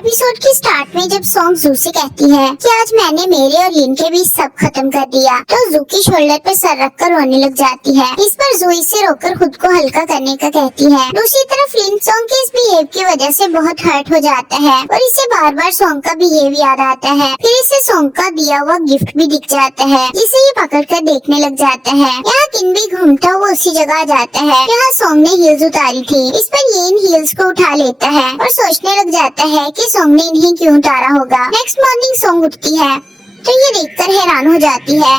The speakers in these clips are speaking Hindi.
एपिसोड के स्टार्ट में जब सॉन्ग जू से कहती है कि आज मैंने मेरे और लिन के बीच सब खत्म कर दिया, तो जू की शोल्डर पर सर रखकर रोने लग जाती है। इस पर जू इसे रोककर खुद को हल्का करने का कहती है। दूसरी तरफ लिन सॉन्ग के इस बिहेव की वजह से बहुत हर्ट हो जाता है और इसे बार बार सॉन्ग का बिहेव याद आता है। फिर इसे सॉन्ग का दिया हुआ गिफ्ट भी दिख जाता है, जिसे ये पकड़ कर देखने लग जाता है। यहाँ किन भी घूमता हुआ उसी जगह आ जाता है यहाँ सॉन्ग ने हील्स उतारी थी। इस पर ये इन हील्स को उठा लेता है और सोचने लग जाता है कि सॉन्ग ने इन्हें क्यों उतारा होगा। नेक्स्ट मॉर्निंग सॉन्ग उठती है तो ये देखकर हैरान हो जाती है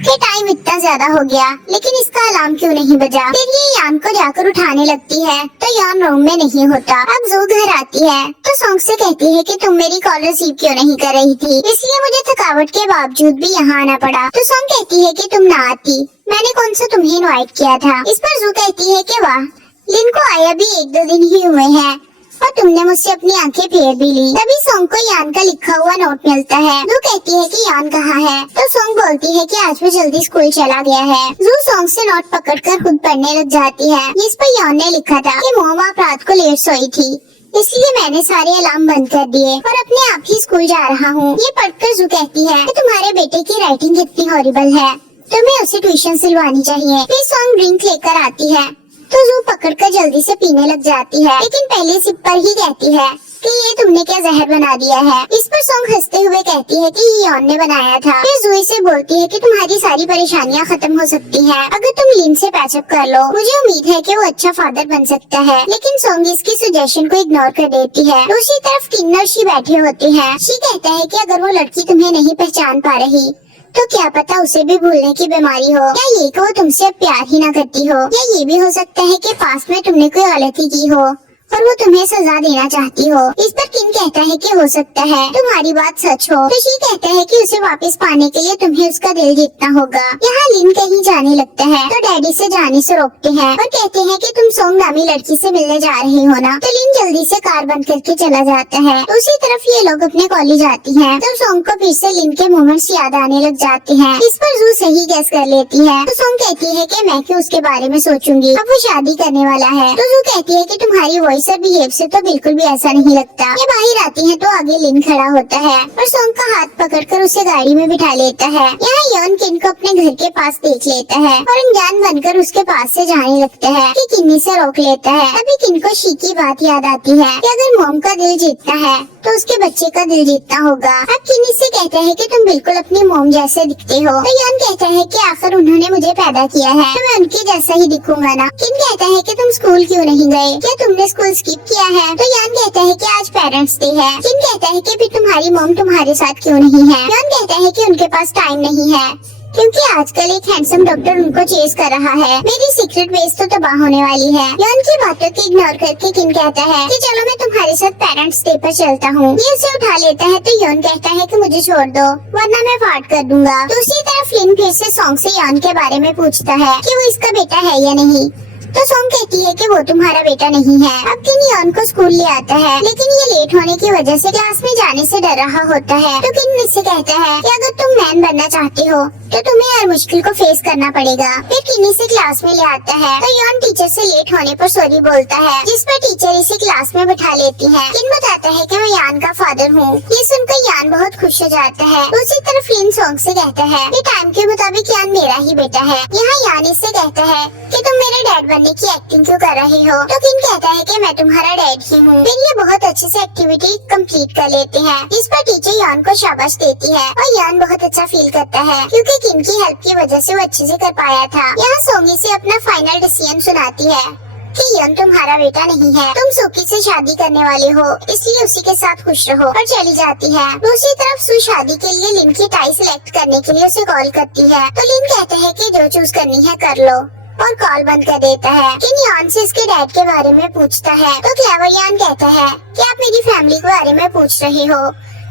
कि टाइम इतना ज्यादा हो गया, लेकिन इसका अलार्म क्यों नहीं बजा। फिर ये यान को जाकर उठाने लगती है तो यान रूम में नहीं होता। अब जू घर आती है तो सॉन्ग से कहती है कि तुम मेरी कॉल रिसीव क्यों नहीं कर रही थी, इसलिए मुझे थकावट के बावजूद भी यहाँ आना पड़ा। तो सॉन्ग कहती है कि तुम ना आती, मैंने कौन सा तुम्हें इनवाइट किया था। इस पर जू कहती है कि वाह, लिन को आया भी 1-2 दिन ही हुए हैं और तुमने मुझसे अपनी आंखें फेर भी ली। तभी सॉन्ग को यान का लिखा हुआ नोट मिलता है। जू कहती है कि यान कहाँ है, तो सॉन्ग बोलती है कि आज वो जल्दी स्कूल चला गया है। जू सॉन्ग से नोट पकड़कर खुद पढ़ने लग जाती है, जिस पर यान ने लिखा था कि मोम आप रात को लेट सोई थी, इसलिए मैंने सारे अलार्म बंद कर दिए और अपने आप ही स्कूल जा रहा हूँ। ये पढ़कर जू कहती है कि तुम्हारे बेटे की राइटिंग कितनी हॉरिबल है, तुम्हें उसे ट्यूशन सिलवानी चाहिए। फिर सॉन्ग ड्रिंक लेकर आती है तो जू पकड़कर जल्दी से पीने लग जाती है, लेकिन पहले सिप पर ही कहती है कि ये तुमने क्या जहर बना दिया है। इस पर सॉन्ग हंसते हुए कहती है कि ये यॉन ने बनाया था। फिर जू से बोलती है कि तुम्हारी सारी परेशानियां खत्म हो सकती हैं अगर तुम लिन से पैचअप कर लो। मुझे उम्मीद है कि वो अच्छा फादर बन सकता है, लेकिन सॉन्ग इसकी सजेशन को इग्नोर कर देती है। दूसरी तरफ किन और शी बैठे होते हैं। शी कहता है कि अगर वो लड़की तुम्हें नहीं पहचान पा रही तो क्या पता उसे भी भूलने की बीमारी हो, या ये कि वो तुमसे अब प्यार ही ना करती हो, या ये भी हो सकता है कि पास्ट में तुमने कोई गलती की हो और वो तुम्हें सजा देना चाहती हो। इस पर किन कहता है कि हो सकता है तुम्हारी बात सच हो। तो शी कहता है कि उसे वापस पाने के लिए तुम्हें उसका दिल जीतना होगा। यहाँ लिन कहीं जाने लगता है तो डैडी से जाने से रोकते हैं और कहते हैं कि तुम सॉन्ग नामी लड़की से मिलने जा रहे हो ना। तो लिन जल्दी से कार बंद करके चला जाता है। दूसरी तरफ ये लोग अपने कॉलेज आती हैं तो सॉन्ग को फिर से लिन के मोमेंट्स याद आने लग जाते हैं। इस पर जू सही गैस कर लेती है तो सॉन्ग कहती है कि मैं क्यों उसके बारे में सोचूंगी, अब वो शादी करने वाला है। तो जू कहती है कि तुम्हारी वॉइस और बिहेव से तो बिल्कुल भी ऐसा नहीं लगता। ये बाहर आती है तो आगे लिन खड़ा होता है और सॉन्ग का हाथ पकड़कर उसे गाड़ी में बिठा लेता है। यहाँ यॉन किन को अपने घर के पास देख लेता है और अनजान बनकर उसके पास से जाने लगता है कि किन्नी से रोक लेता है। अभी किन को शी की बात याद आती है कि अगर मोम का दिल जीतता है तो उसके बच्चे का दिल जीतना होगा। अब किन्नी से कहता है कि तुम बिल्कुल अपनी मोम जैसे दिखते हो। तो यॉन कहता है कि आखिर उन्होंने मुझे पैदा किया है तो मैं उनके जैसा ही दिखूंगा ना। किन कहता है कि तुम स्कूल क्यों नहीं गए, क्या तुमने स्कूल स्किप किया है। तो यान कहता है कि आज पेरेंट्स डे है। किन कहता है कि फिर तुम्हारी मॉम तुम्हारे साथ क्यों नहीं है। यान कहता है कि उनके पास टाइम नहीं है क्योंकि आजकल एक हैंडसम डॉक्टर उनको चेस कर रहा है। मेरी सीक्रेट बेस तो तबाह होने वाली है। यान की बातों को इग्नोर करके किन कहता है कि चलो मैं तुम्हारे साथ पेरेंट्स डे पर चलता हूँ। ये उसे उठा लेता है तो यान कहता है कि मुझे छोड़ दो वरना मैं फाड़ कर दूंगा। दूसरी तरफ लिन फिर से सॉन्ग से यान के बारे में पूछता है कि वो इसका बेटा है या नहीं। तो सॉन्ग कहती है कि वो तुम्हारा बेटा नहीं है। अब किन यॉन को स्कूल ले आता है, लेकिन ये लेट होने की वजह से क्लास में जाने से डर रहा होता है। तो किन इससे कहता है कि अगर तुम मैन बनना चाहती हो तो तुम्हें हर मुश्किल को फेस करना पड़ेगा। फिर किन्नी से क्लास में ले आता है तो यॉन टीचर से लेट होने पर सॉरी बोलता है, जिस पर टीचर इसे क्लास में बिठा लेती है। किन बताता है कि मैं यान का फादर हूँ। ये सुनकर यान बहुत खुश हो जाता है। दूसरी तरफ लिन सॉन्ग से कहता है कि टाइम के मुताबिक यान मेरा ही बेटा है। यहाँ यान इससे कहता है कि तुम मेरे डैड बनने की एक्टिंग क्यों कर रहे हो। तो किन कहता है कि मैं तुम्हारा डैड ही हूँ। फिर ये बहुत अच्छे से एक्टिविटी कंप्लीट कर लेते हैं, जिस पर टीचर यान को शाबाश देती है और यान बहुत अच्छा फील करता है क्योंकि किन की हेल्प की वजह से वो अच्छे से कर पाया था। यहाँ सोंगी से अपना फाइनल डिसीजन सुनाती है कि यन तुम्हारा बेटा नहीं है, तुम सुकी से शादी करने वाले हो, इसलिए उसी के साथ खुश रहो, और चली जाती है। दूसरी तरफ सु शादी के लिए लिन की टाई सिलेक्ट करने के लिए उसे कॉल करती है तो लिन कहता है कि जो चूज करनी है कर लो और कॉल बंद कर देता है। किन यान से इसके डैड के बारे में पूछता है तो क्लेवर यान कहता है कि आप मेरी फैमिली के बारे में पूछ रहे हो,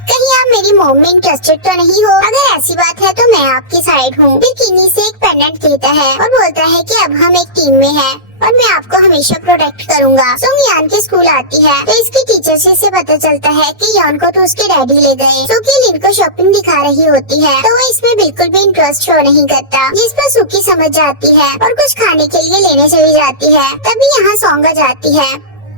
कहीं आप मेरी मॉम में इंटरेस्टेड तो नहीं हो। अगर ऐसी बात है तो मैं आपकी साइड हूँ। फिर किन्नी से एक पेंडेंट देता है और बोलता है कि अब हम एक टीम में हैं और मैं आपको हमेशा प्रोटेक्ट करूंगा। सुंग यान के स्कूल आती है तो इसकी टीचर से इसे पता चलता है कि यान को तो उसके डैडी ले गए। सुकी लिन को शॉपिंग दिखा रही होती है तो वो इसमें बिल्कुल भी इंटरेस्ट शो नहीं करता, जिस पर सुकी समझ जाती है और कुछ खाने के लिए लेने चली जाती है। तभी यहाँ सॉन्ग आ जाती है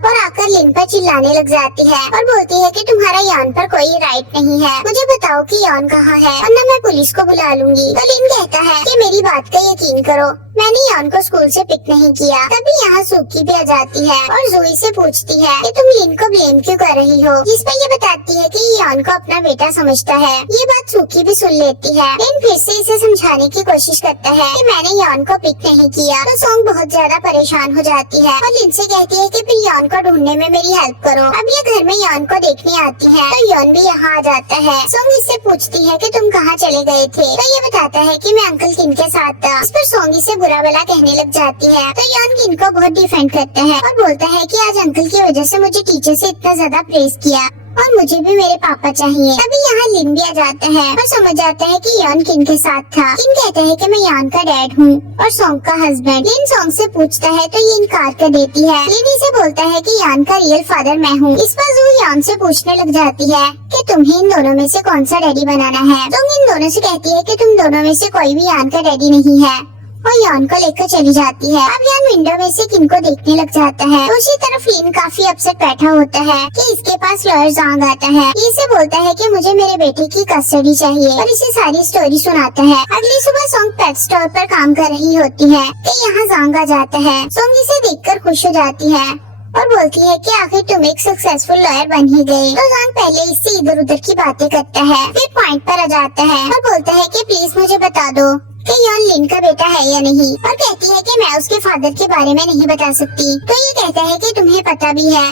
और आकर लिन पर चिल्लाने लग जाती है और बोलती है कि तुम्हारा यॉन पर कोई राइट नहीं है, मुझे बताओ कि यॉन कहाँ है वरना मैं पुलिस को बुला लूंगी। तो लिन कहता है कि मेरी बात का यकीन करो, मैंने यॉन को स्कूल से पिक नहीं किया। तभी यहाँ सूकी भी आ जाती है और जूही से पूछती है कि तुम लिन को ब्लेम क्यों कर रही हो, जिस पर ये बताती है कि यॉन को अपना बेटा समझता है। ये बात सूकी भी सुन लेती है। लिन फिर से इसे समझाने की कोशिश करता है कि मैंने यॉन को पिक नहीं किया। तो सॉन्ग बहुत ज्यादा परेशान हो जाती है और लिन से कहती है कि फिर यॉन को ढूंढने में मेरी हेल्प करो। अब ये घर में यॉन को देखने आती है तो यॉन भी यहाँ आ जाता है। सॉन्ग इससे पूछती है कि तुम कहाँ चले गए थे, तो ये बताता है कि मैं अंकल किन के साथ था। इस पर सॉन्ग इसे बुरा भला कहने लग जाती है। तो यॉन किन को बहुत डिफेंड करता है और बोलता है कि आज अंकल की वजह से मुझे टीचर से इतना ज्यादा प्रेज किया और मुझे भी मेरे पापा चाहिए। तभी यहाँ लिन भी आ जाता है और समझ जाता है कि यॉन किन के साथ था। किन कहता है कि मैं यॉन का डैड हूँ और सॉन्ग का हस्बैंड। लिन सॉन्ग से पूछता है तो ये इनकार कर देती है। लिन इसे बोलता है कि यॉन का रियल फादर मैं हूँ। इस पर जू यॉन से पूछने लग जाती है कि तुम्हें इन दोनों में से कौन सा डैडी बनाना है। तुम इन दोनों से कहती है कि तुम दोनों में से कोई भी यॉन का डैडी नहीं है और यॉन को लेकर चली जाती है। अब यॉन विंडो में से किन को देखने लग जाता है। दूसरी तरफ लिन काफी अपसेट बैठा होता है कि इसके पास लॉयर ज़ांग आता है। ये इसे बोलता है कि मुझे मेरे बेटे की कस्टडी चाहिए और इसे सारी स्टोरी सुनाता है। अगली सुबह सॉन्ग पेट स्टोर पर काम कर रही होती है कि यहाँ ज़ांग आ जाता है। सॉन्ग इसे देखकर खुश हो जाती है और बोलती है कि आखिर तुम एक सक्सेसफुल लॉयर बन ही गए। तो ज़ांग पहले इससे इधर उधर की बातें करता है, फिर पॉइंट पर आ जाता है और बोलता है कि प्लीज मुझे बता दो कि यॉन लिन का बेटा है या नहीं, और कहती है कि मैं उसके फादर के बारे में नहीं बता सकती। तो ये कहता है कि तुम्हें पता भी है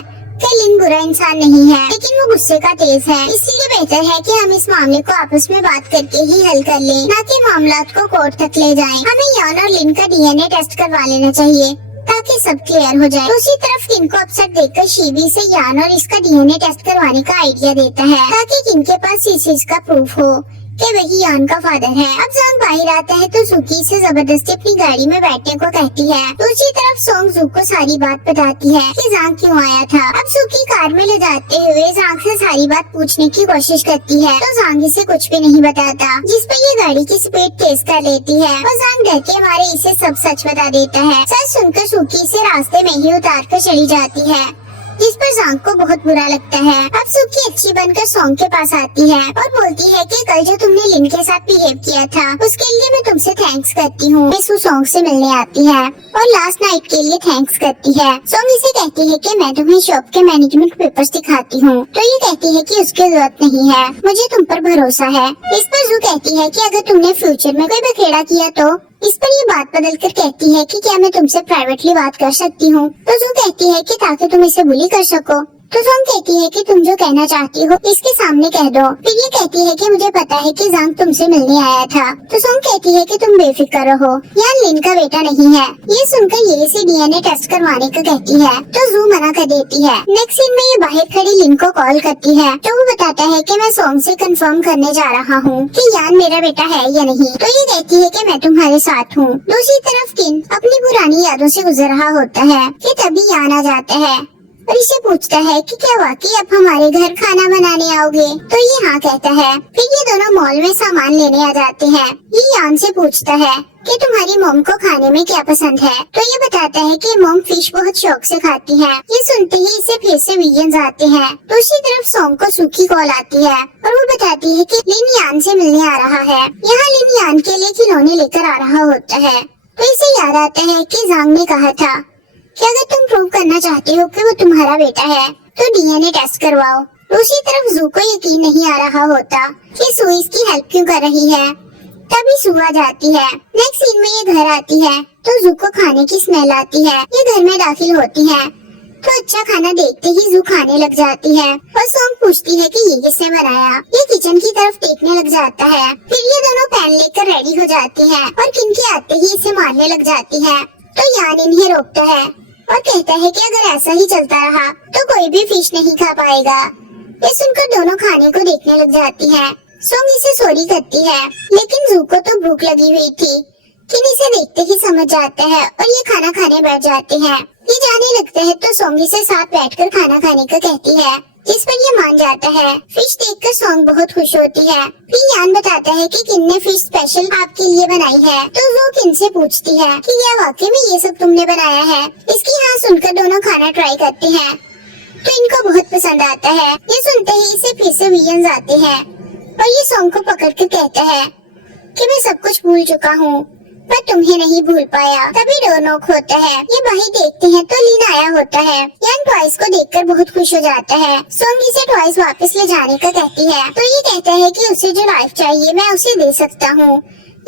कि लिन बुरा इंसान नहीं है, लेकिन वो गुस्से का तेज है, इसलिए बेहतर है कि हम इस मामले को आपस में बात करके ही हल कर लें, न कि मामलात को कोर्ट तक ले जाएं। हमें यॉन और लिन का डीएनए टेस्ट करवा लेना चाहिए ताकि सब क्लियर हो जाए। दूसरी तरफ किन को अपसेट देखकर शीबी से यान और इसका डीएनए टेस्ट करवाने का आइडिया देता है ताकि किन के पास इस चीज का प्रूफ हो कि वही यान का फादर है। अब ज़ांग बाहर आता है तो जूकी से जबरदस्ती अपनी गाड़ी में बैठने को कहती है। दूसरी तरफ सॉन्ग जू को सारी बात बताती है कि ज़ांग क्यों आया था। अब जूकी कार में ले जाते हुए ज़ांग से सारी बात पूछने की कोशिश करती है तो ज़ांग इसे कुछ भी नहीं बताता, जिस पर ये गाड़ी की स्पीड तेज कर लेती है और ज़ांग डर के मारे इसे सब सच बता देता है। सच सुनकर जूकी इसे रास्ते में ही उतार कर चली जाती है, जिस पर ज़ांग को बहुत बुरा लगता है। अब सूकी अच्छी बनकर सॉन्ग के पास आती है और बोलती है कि कल जो तुमने लिन के साथ बिहेव किया था उसके लिए मैं तुमसे थैंक्स करती हूँ। मिस सॉन्ग से मिलने आती है और लास्ट नाइट के लिए थैंक्स करती है। सॉन्ग इसे कहती है कि मैं तुम्हें शॉप के मैनेजमेंट पेपर्स दिखाती हूँ, तो ये कहती है कि उसकी जरूरत नहीं है, मुझे तुम पर भरोसा है। इस पर जू कहती है कि अगर तुमने फ्यूचर में कोई बखेड़ा किया तो। इस पर ये बात बदल कर कहती है कि क्या मैं तुमसे प्राइवेटली बात कर सकती हूँ, तो जू कहती है कि ताकि तुम इसे बुली कर सको। तो ज़ांग कहती है कि तुम जो कहना चाहती हो इसके सामने कह दो। फिर ये कहती है कि मुझे पता है कि ज़ांग तुमसे मिलने आया था। तो ज़ांग कहती है कि तुम बेफिक्र रहो, यान लिन का बेटा नहीं है। ये सुनकर ये इसे डीएनए टेस्ट करवाने को कहती है तो जू मना कर देती है। नेक्स्ट सीन में ये बाहर खड़ी लिन को कॉल करती है तो वो बताता है कि मैं सॉन्ग से कंफर्म करने जा रहा हूँ कि यान मेरा बेटा है या नहीं। तो ये कहती है कि मैं तुम्हारे साथ हूँ। दूसरी तरफ किन अपनी पुरानी यादों से गुजर रहा होता है कि तभी यान आ जाता है और इसे पूछता है कि क्या वाकई अब हमारे घर खाना बनाने आओगे, तो ये हाँ कहता है। फिर ये दोनों मॉल में सामान लेने आ जाते हैं। ये यान से पूछता है कि तुम्हारी मॉम को खाने में क्या पसंद है, तो ये बताता है कि मॉम फिश बहुत शौक से खाती है। ये सुनते ही इसे फिर से विजन्स आते हैं। दूसरी तरफ सॉन्ग को सूखी कॉल आती है और वो बताती है कि लिन यान से मिलने आ रहा है। यहाँ लिन यान के लिए खिलौने लेकर आ रहा होता है तो इसे याद आता है कि ज़ांग ने कहा था कि अगर तुम प्रूव करना चाहते हो कि वो तुम्हारा बेटा है तो डीएनए टेस्ट करवाओ। दूसरी तरफ जू को यकीन नहीं आ रहा होता कि सू इसकी हेल्प क्यों कर रही है। तभी सू आ जाती है। नेक्स्ट सीन में ये घर आती है तो जू को खाने की स्मेल आती है। ये घर में दाखिल होती है तो अच्छा खाना देखते ही जू खाने लग जाती है और सॉन्ग पूछती है कि ये किसने बनाया। ये किचन की तरफ देखने लग जाता है। फिर ये दोनों पैन लेकर रेडी हो जाती है और किन के आते ही इसे मारने लग जाती है तो यान इन्हें रोकता है और कहता है कि अगर ऐसा ही चलता रहा तो कोई भी फिश नहीं खा पाएगा। ये सुनकर दोनों खाने को देखने लग जाती है। सॉन्ग इसे सॉरी करती है लेकिन जू को तो भूख लगी हुई थी। किन इसे देखते ही समझ जाता है और ये खाना खाने बैठ जाते हैं। ये जाने लगते हैं तो सॉन्ग इसे साथ बैठकर खाना खाने को कहती है, जिस पर ये मान जाता है। फिश देखकर सॉन्ग बहुत खुश होती है। फिर यान बताता है कि किन ने फिश स्पेशल आपके लिए बनाई है। तो जू किन से पूछती है कि क्या वाकई में ये सब तुमने बनाया है। इसकी हाँ सुनकर दोनों खाना ट्राई करते हैं तो इनको बहुत पसंद आता है। ये सुनते ही इसे फिर से विजन्स आते हैं और ये सॉन्ग को पकड़ कर कहता है कि मैं सब कुछ भूल चुका हूँ पर तुम्हें नहीं भूल पाया। तभी डोर नॉक होता है। ये बाहर देखते हैं तो लीन आया होता है। यान टॉयज को देखकर बहुत खुश हो जाता है। सॉन्ग इसे टॉयज वापस ले जाने का कहती है तो ये कहता है कि उसे जो लाइफ चाहिए मैं उसे दे सकता हूँ।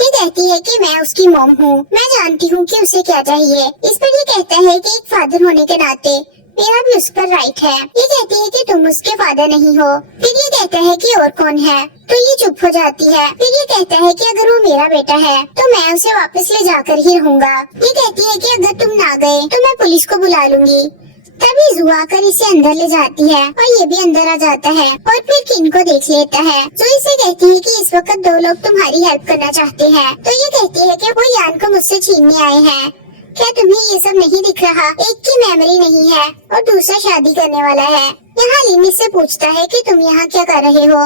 ये कहती है कि मैं उसकी मॉम हूँ, मैं जानती हूँ कि उसे क्या चाहिए। इस पर ये कहता है कि एक फादर होने के नाते मेरा भी उस पर राइट है। ये कहती है कि तुम उसके फादर नहीं हो। फिर ये कहता है कि और कौन है तो ये चुप हो जाती है। फिर ये कहता है कि अगर वो मेरा बेटा है तो मैं उसे वापस ले जाकर ही रहूंगा। ये कहती है कि अगर तुम ना गए तो मैं पुलिस को बुला लूंगी। तभी जू आकर इसे अंदर ले जाती है और ये भी अंदर आ जाता है और फिर किन को देख लेता है। जो इसे कहती है कि इस वक्त दो लोग तुम्हारी हेल्प करना चाहते हैं। तो ये कहती है कि वो यान को मुझसे छीनने आए हैं। क्या तुम्हें ये सब नहीं दिख रहा? एक की मेमोरी नहीं है और दूसरा शादी करने वाला है। यहाँ लिनी से पूछता है कि तुम यहाँ क्या कर रहे हो।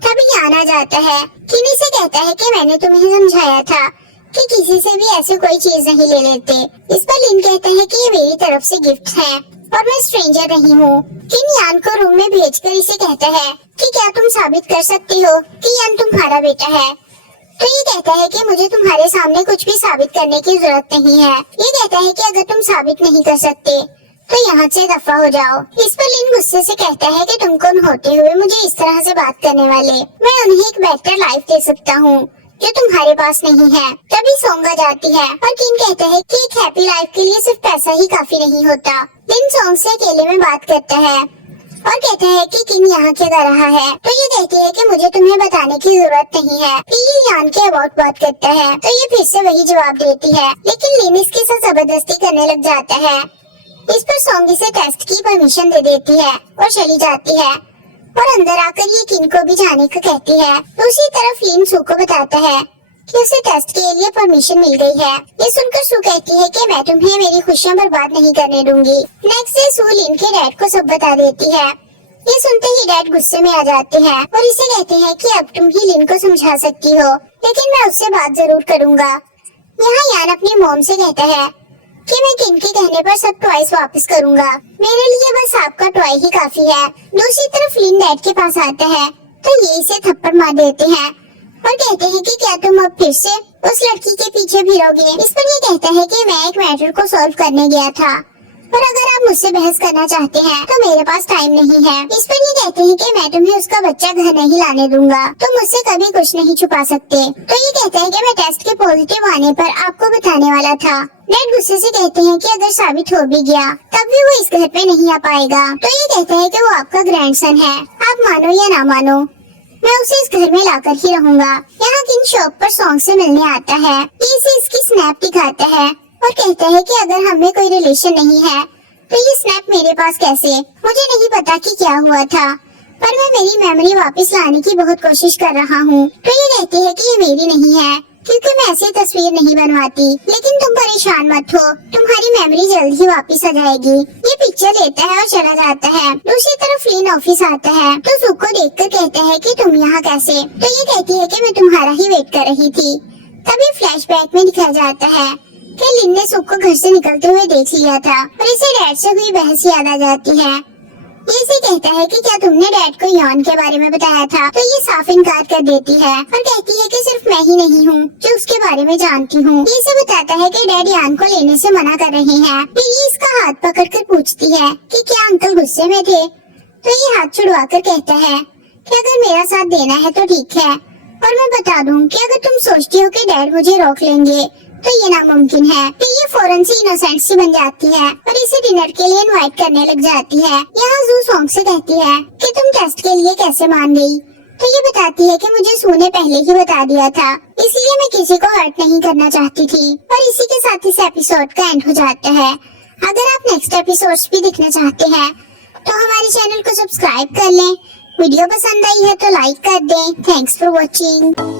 तभी यान आ जाता है। किनी से कहता है कि मैंने तुम्हें समझाया था कि किसी से भी ऐसे कोई चीज नहीं ले लेते। इस पर लिन कहता है कि ये मेरी तरफ से गिफ्ट है और मैं स्ट्रेंजर नहीं हूँ। किन यान को रूम में भेजकर इसे कहता है कि क्या तुम साबित कर सकते हो कि यान तुम्हारा बेटा है। तो ये कहता है कि मुझे तुम्हारे सामने कुछ भी साबित करने की जरूरत नहीं है। ये कहता है कि अगर तुम साबित नहीं कर सकते तो यहाँ से दफा हो जाओ। इस पर लिन गुस्से से कहता है कि तुम कौन होते हुए मुझे इस तरह से बात करने वाले। मैं उन्हें एक बेहतर लाइफ दे सकता हूँ जो तुम्हारे पास नहीं है। तभी सॉन्ग आ जाती है और किन कहता है कि एक हैप्पी लाइफ के लिए सिर्फ पैसा ही काफी नहीं होता। लिन सॉन्ग से अकेले में बात करता है और कहता है कि किन यहाँ क्या कर रहा है। तो ये कहती है कि मुझे तुम्हें बताने की जरूरत नहीं है। फिर ये यान के अबाउट बात करता है तो ये फिर से वही जवाब देती है, लेकिन लिन इसके साथ जबरदस्ती करने लग जाता है। इस पर सॉन्ग इसे टेस्ट की परमिशन दे देती है और चली जाती है और अंदर आकर ये किन को भी जाने को कहती है। दूसरी तरफ लिन सू को बताता है कि उसे टेस्ट के लिए परमिशन मिल गई है। ये सुनकर सू कहती है कि मैं तुम्हें मेरी खुशियाँ बर्बाद नहीं करने दूंगी। नेक्स्ट डे सू लिन के डैड को सब बता देती है। ये सुनते ही डैड गुस्से में आ जाते हैं और इसे कहते हैं कि अब तुम ही लिन को समझा सकती हो, लेकिन मैं उससे बात जरूर करूंगा। यहाँ यान अपनी मॉम से कहता है कि मैं किन के कहने पर सब टॉयज वापस करूंगा, मेरे लिए बस आपका टॉय ही काफी है। दूसरी तरफ लिन डैड के पास आता है तो ये इसे थप्पड़ मार देते हैं और कहते हैं कि क्या तुम अब फिर से उस लड़की के पीछे भिड़ोगे। इस पर ये कहता है कि मैं एक मैटर को सॉल्व करने गया था और अगर आप मुझसे बहस करना चाहते हैं तो मेरे पास टाइम नहीं है। इस पर ये कहते हैं कि मैं तुम्हें उसका बच्चा घर नहीं लाने दूंगा, तुम मुझसे कभी कुछ नहीं छुपा सकते। तो ये कहते हैं कि मैं टेस्ट के पॉजिटिव आने पर आपको बताने वाला था। डैड गुस्से से कहते हैं कि अगर साबित हो भी गया तब भी वो इस घर पे नहीं आ पाएगा। तो ये कहते हैं कि वो आपका ग्रैंडसन है, आप मानो या ना मानो मैं उसे इस घर में लाकर ही रहूंगा। यहाँ किन शॉप पर सॉन्ग से मिलने आता है। ये इसे इसकी स्नैप दिखाता है और कहता है कि अगर हमें कोई रिलेशन नहीं है तो ये स्नैप मेरे पास कैसे। मुझे नहीं पता कि क्या हुआ था पर मैं मेरी मेमोरी वापस लाने की बहुत कोशिश कर रहा हूँ। तो ये कहती है कि ये मेरी नहीं है क्योंकि मैं ऐसी तस्वीर नहीं बनवाती, लेकिन तुम परेशान मत हो, तुम्हारी मेमोरी जल्द ही वापस आ जाएगी। ये पिक्चर लेता है और चला जाता है। दूसरी तरफ लिन ऑफिस आता है तो सू को देखकर कहता है कि तुम यहाँ कैसे। तो ये कहती है कि मैं तुम्हारा ही वेट कर रही थी। तभी फ्लैशबैक में दिखाया जाता है कि लिन ने सू को घर से निकलते हुए देख लिया था और इसे डैड से हुई बहस याद आ जाती है। ये इसे कहता है कि क्या तुमने डैड को यान के बारे में बताया था। तो ये साफ इनकार कर देती है और कहती है कि सिर्फ मैं ही नहीं हूँ जो उसके बारे में जानती हूँ। ये इसे बताता है कि डैड यान को लेने से मना कर रहे हैं। फिर ये इसका हाथ पकड़कर पूछती है कि क्या अंकल गुस्से में थे। तो ये हाथ छुड़वा कर कहता है कि अगर मेरा साथ देना है तो ठीक है, और मैं बता दूं कि अगर तुम सोचती हो कि डैड मुझे रोक लेंगे तो ये नामुमकिन है। फिर ये फौरन से इनोसेंट सी बन जाती है और इसे डिनर के लिए इनवाइट करने लग जाती है। यहाँ जू सॉन्ग से कहती है कि तुम टेस्ट के लिए कैसे मान गई। तो ये बताती है कि मुझे सू ने पहले ही बता दिया था, इसलिए मैं किसी को हर्ट नहीं करना चाहती थी। और इसी के साथ इस एपिसोड का एंड हो जाता है। अगर आप नेक्स्ट एपिसोड्स भी देखना चाहते हैं तो हमारे चैनल को सब्सक्राइब कर लें। वीडियो पसंद आई है तो लाइक कर दें। Thanks for watching.